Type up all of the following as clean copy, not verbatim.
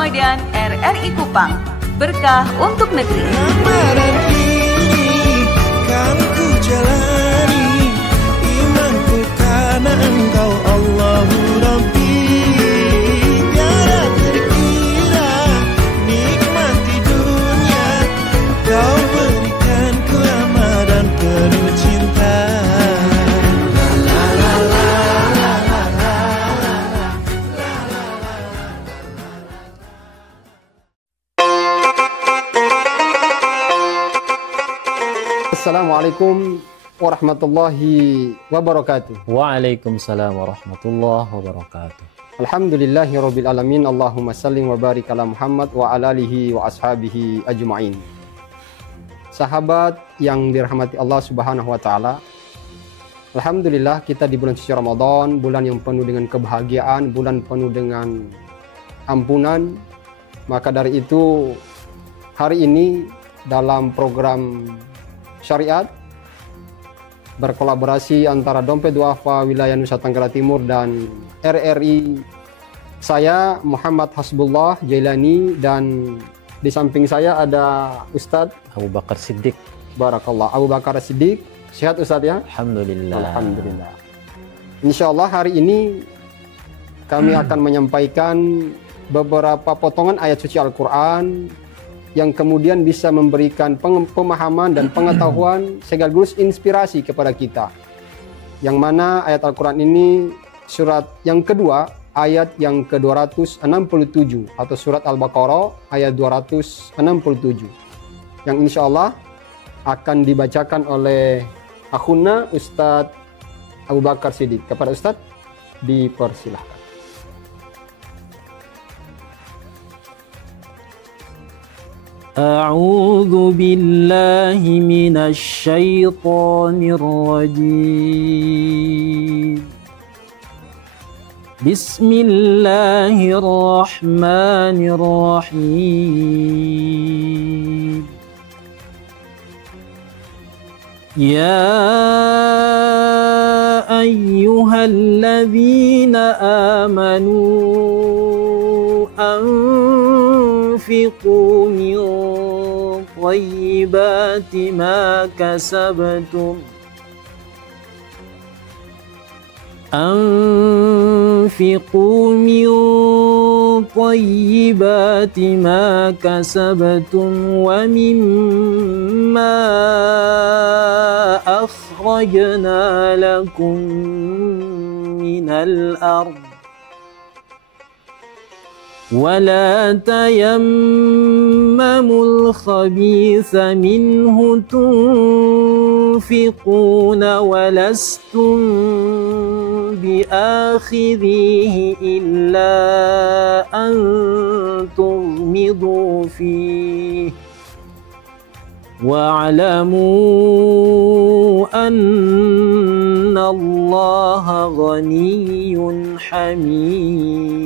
Ramadan RRI Kupang. Berkah untuk negeri. Ramadan ini kan ku jalani, imanku karena Engkau Allahu Rabbi. Tiada terkira nikmati dunia, Kau berikanku Ramadan penuh cinta. Assalamualaikum warahmatullahi wabarakatuh. Waalaikumsalam warahmatullahi wabarakatuh. Alhamdulillahirabbil alamin. Allahumma salli wa barik ala Muhammad wa ala alihi wa ashabihi ajmain. Sahabat yang dirahmati Allah Subhanahu wa taala. Alhamdulillah kita di bulan suci Ramadan, bulan yang penuh dengan kebahagiaan, bulan penuh dengan ampunan. Maka dari itu hari ini dalam program Syariat berkolaborasi antara Dompet Duafa Wilayah Nusa Tenggara Timur dan RRI, saya Muhammad Hasbullah Jailani, dan di samping saya ada Ustadz Abu Bakar Siddiq. Barakallah, Abu Bakar Siddiq. Sehat Ustadz ya? Alhamdulillah. Alhamdulillah. Insya Allah hari ini kami akan menyampaikan beberapa potongan ayat suci Al-Quran yang kemudian bisa memberikan pemahaman dan pengetahuan sekaligus inspirasi kepada kita. Yang mana ayat Al-Quran ini surat yang kedua, ayat yang ke-267 atau surat Al-Baqarah ayat 267. Yang insya Allah akan dibacakan oleh akhuna Ustadz Abu Bakar Siddiq. Kepada Ustadz dipersilahkan. A'udzu billahi minasy syaithanir rajim. Bismillahirrahmanirrahim. Ya ayyuhalladzina amanu anfiqu min thayyibati ma kasabtum أنفقوا من طيبات ما كسبتم ومما أخرجنا لكم من الأرض ولا تيمموا الخبيث منه تنفقون ولستم بآخذيه إلا أن تغمضوا فيه واعلموا أن الله غني حميد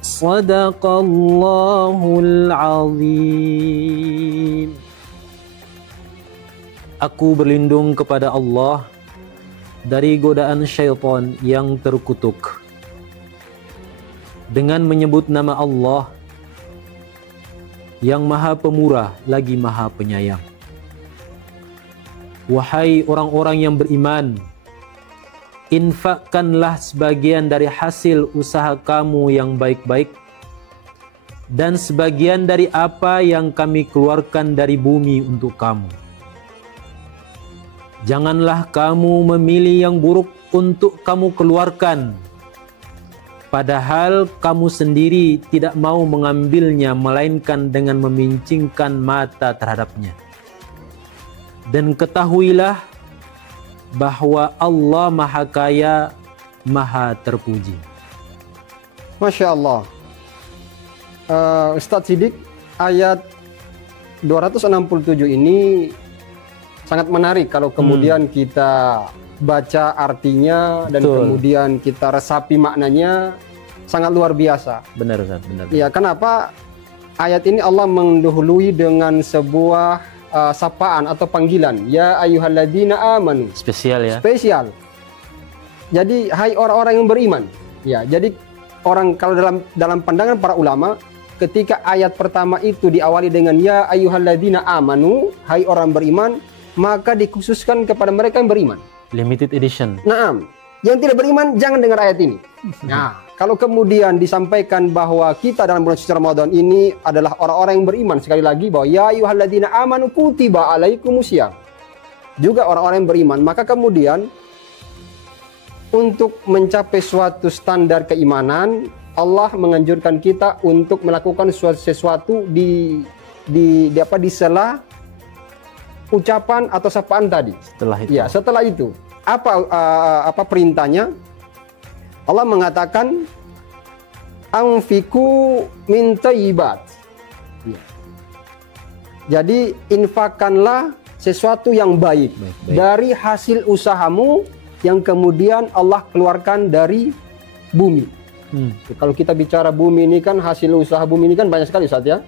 صدق الله العظيم. Aku berlindung kepada Allah dari godaan syaitan yang terkutuk. Dengan menyebut nama Allah yang Maha Pemurah lagi Maha Penyayang. Wahai orang-orang yang beriman, infakkanlah sebagian dari hasil usaha kamu yang baik-baik dan sebagian dari apa yang kami keluarkan dari bumi untuk kamu. Janganlah kamu memilih yang buruk untuk kamu keluarkan, padahal kamu sendiri tidak mau mengambilnya melainkan dengan memincingkan mata terhadapnya. Dan ketahuilah bahwa Allah Maha Kaya, Maha Terpuji. Masya Allah. Ustadz Siddiq, ayat 267 ini sangat menarik kalau kemudian kita baca artinya dan Betul. kemudian kita resapi maknanya, sangat luar biasa. Benar Ustaz, benar. Ya, kenapa ayat ini Allah mendahului dengan sebuah sapaan atau panggilan, ya ayyuhalladzina amanu. Spesial ya. Spesial. Jadi hai orang-orang yang beriman. Ya, jadi orang kalau dalam pandangan para ulama, ketika ayat pertama itu diawali dengan ya ayyuhalladzina amanu, hai orang beriman, maka dikhususkan kepada mereka yang beriman. Limited edition. Naam. Yang tidak beriman jangan dengar ayat ini. Nah, kalau kemudian disampaikan bahwa kita dalam bulan suci Ramadan ini adalah orang-orang yang beriman, sekali lagi bahwa ya ayyuhalladzina amanu kutiba alaikumusiyam. Juga orang-orang yang beriman, maka kemudian untuk mencapai suatu standar keimanan, Allah menganjurkan kita untuk melakukan sesuatu di sela ucapan atau sapaan tadi. Setelah itu. Ya, setelah itu. Apa perintahnya? Allah mengatakan anfiku min thayyibat. Ya. Jadi infakkanlah sesuatu yang baik. Dari hasil usahamu yang kemudian Allah keluarkan dari bumi. Kalau kita bicara bumi ini kan, hasil usaha bumi ini kan banyak sekali Ustaz ya.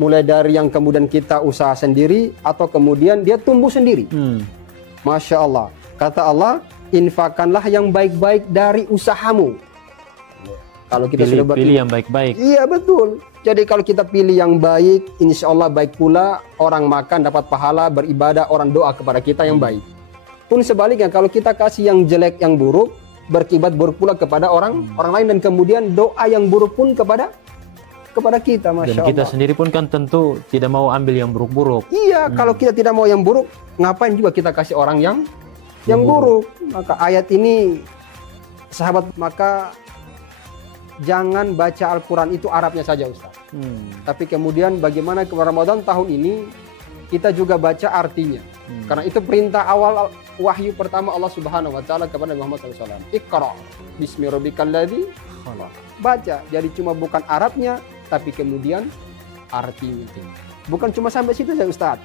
Mulai dari yang kemudian kita usaha sendiri atau kemudian dia tumbuh sendiri. Masya Allah. Kata Allah, infakkanlah yang baik-baik dari usahamu. Kalau kita sudah pilih yang baik-baik. Iya betul. Jadi kalau kita pilih yang baik, insya Allah baik pula. Orang makan dapat pahala, beribadah, orang doa kepada kita yang baik. Pun sebaliknya, kalau kita kasih yang jelek, yang buruk, berkibat buruk pula kepada orang lain, dan kemudian doa yang buruk pun kepada kita, Masya Allah. Dan kita sendiri pun kan tentu tidak mau ambil yang buruk-buruk. Iya, kalau kita tidak mau yang buruk, ngapain juga kita kasih orang yang buruk. Maka ayat ini, sahabat, maka jangan baca Al-Quran itu Arabnya saja Ustaz. Tapi kemudian bagaimana ke Ramadan tahun ini kita juga baca artinya. Karena itu perintah awal wahyu pertama Allah Subhanahu wa taala kepada Muhammad SAW. Iqra bismi rabbikal ladzi khalaq. Baca. Jadi cuma bukan Arabnya tapi kemudian artinya. Bukan cuma sampai situ saja Ustaz.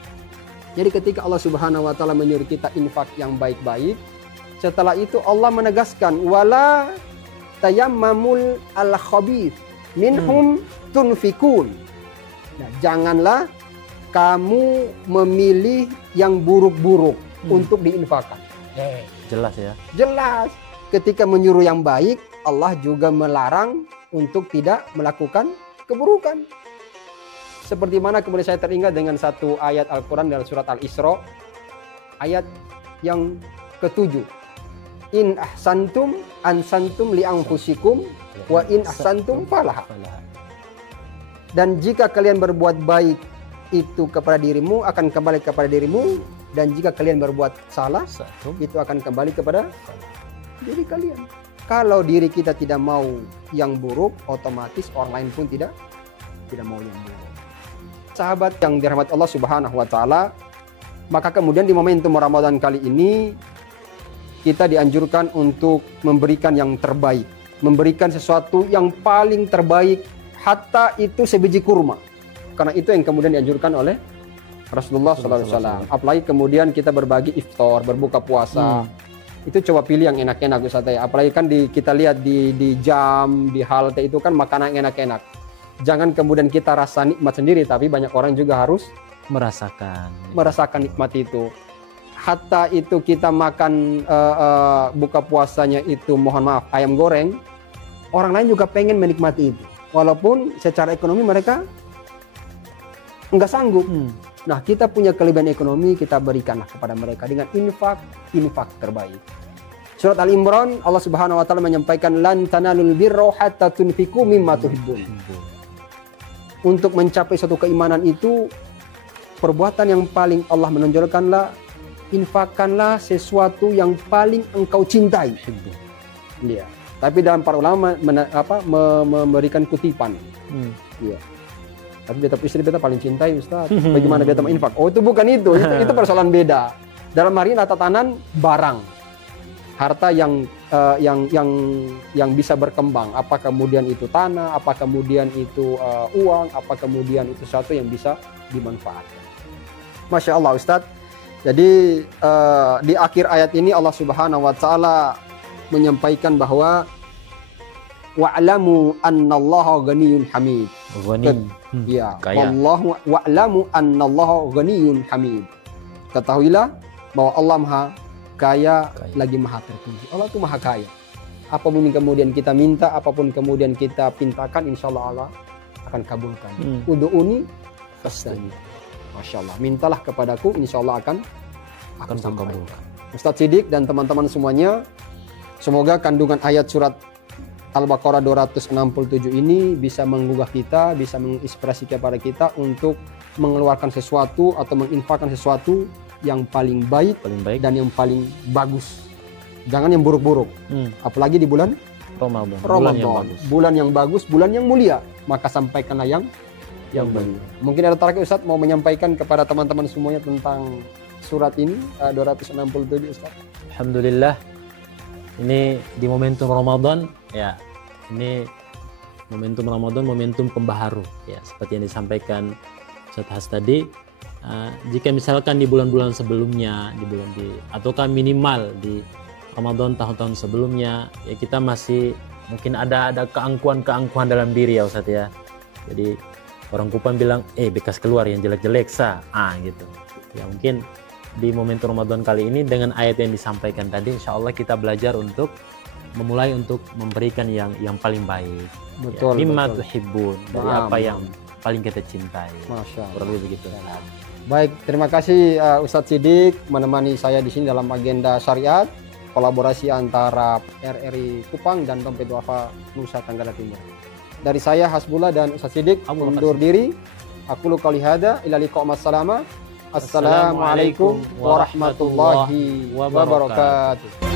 Jadi ketika Allah Subhanahu wa taala menyuruh kita infak yang baik-baik, setelah itu Allah menegaskan wala tayammamul al-khabith minhum tunfikun. Nah, janganlah kamu memilih yang buruk-buruk untuk diinfakkan. Jelas ya. Jelas. Ketika menyuruh yang baik, Allah juga melarang untuk tidak melakukan keburukan. Seperti mana kemudian saya teringat dengan satu ayat Al-Quran dalam surat Al-Isra, ayat yang ke-7. In ahsantum ansantum li anfusikum wa in ahsantum falaha. Dan jika kalian berbuat baik itu kepada dirimu, akan kembali kepada dirimu, dan jika kalian berbuat salah itu akan kembali kepada diri kalian. Kalau diri kita tidak mau yang buruk, otomatis orang lain pun tidak mau yang buruk. Sahabat yang dirahmati Allah Subhanahu wa taala, maka kemudian di momentum Ramadan kali ini kita dianjurkan untuk memberikan yang terbaik, memberikan sesuatu yang paling terbaik, hatta itu sebiji kurma. Karena itu yang kemudian dianjurkan oleh Rasulullah SAW. Apalagi kemudian kita berbagi iftar, berbuka puasa. Itu coba pilih yang enak-enak Ustaz ya. Apalagi kan kita lihat di jam, di halte itu kan makanan yang enak-enak. Jangan kemudian kita rasa nikmat sendiri, tapi banyak orang juga harus merasakan nikmat itu. Hatta itu kita makan buka puasanya itu, mohon maaf, ayam goreng, orang lain juga pengen menikmati itu. Walaupun secara ekonomi mereka enggak sanggup. Nah, kita punya kelebihan ekonomi, kita berikanlah kepada mereka dengan infak terbaik. Surat Al-Imran, Allah Subhanahu wa taala menyampaikan lan tanalul birra hatta tunfiqu mimma tuhibbun. Untuk mencapai suatu keimanan itu, perbuatan yang paling Allah menonjolkanlah, infakkanlah sesuatu yang paling engkau cintai. Iya. Tapi dalam para ulama memberikan kutipan. Iya. Tapi beta istri beta paling cintai Ustaz. Bagaimana beta infak? Oh, itu bukan itu. Itu persoalan beda. Dalam hari ini tatanan barang, harta yang bisa berkembang. Apa kemudian itu tanah, apa kemudian itu uang, apa kemudian itu sesuatu yang bisa dimanfaatkan. Masya Allah Ustaz. Jadi di akhir ayat ini Allah Subhanahu wa taala menyampaikan bahwa wa'lamu annallaha ghaniyyun hamid. Ya, wallahu wa'lamu annallaha ghaniyyun hamid. Ketahuilah bahwa Allah Maha kaya lagi Maha terpuji. Allah itu Maha kaya. apapun yang kemudian kita minta, apapun kemudian kita pintakan, insya Allah akan kabulkan. Udu'uni fastajib. Masya Allah, mintalah kepadaku, insya Allah akan kabulkan. Ustadz Siddiq dan teman-teman semuanya, semoga kandungan ayat surat Al-Baqarah 267 ini bisa menggugah kita, bisa menginspirasi kepada kita untuk mengeluarkan sesuatu atau menginfakkan sesuatu yang paling baik dan yang paling bagus. Jangan yang buruk-buruk. Apalagi di bulan Ramadan. Bulan yang bagus, bulan yang mulia. Maka sampaikanlah yang baik. Mungkin ada terakhir Ustadz mau menyampaikan kepada teman-teman semuanya tentang surat ini 267 Ustadz. Alhamdulillah. Ini di momentum Ramadan, ya. Ini momentum Ramadan, momentum pembaharu, ya. Seperti yang disampaikan Ustadz Has tadi, jika misalkan di bulan-bulan sebelumnya, ataukah minimal di Ramadan tahun-tahun sebelumnya, ya kita masih mungkin ada keangkuhan dalam diri ya Ustadz ya. Jadi orang Kupang bilang, bekas keluar yang jelek-jelek gitu. Ya mungkin di momentum Ramadan kali ini dengan ayat yang disampaikan tadi, insya Allah kita belajar untuk memulai untuk memberikan yang paling baik. Betul. Mimma tuhibbun, dari apa yang paling kita cintai. Masya Allah. Kurang lebih begitu. Baik, terima kasih Ustadz Siddiq menemani saya di sini dalam agenda syariat kolaborasi antara RRI Kupang dan Dompet Duafa Nusa Tenggara Timur. Dari saya Hasbullah dan Ustadz Siddiq undur diri. Aku lu qouli hada ila liqa' Assalamualaikum warahmatullahi wabarakatuh.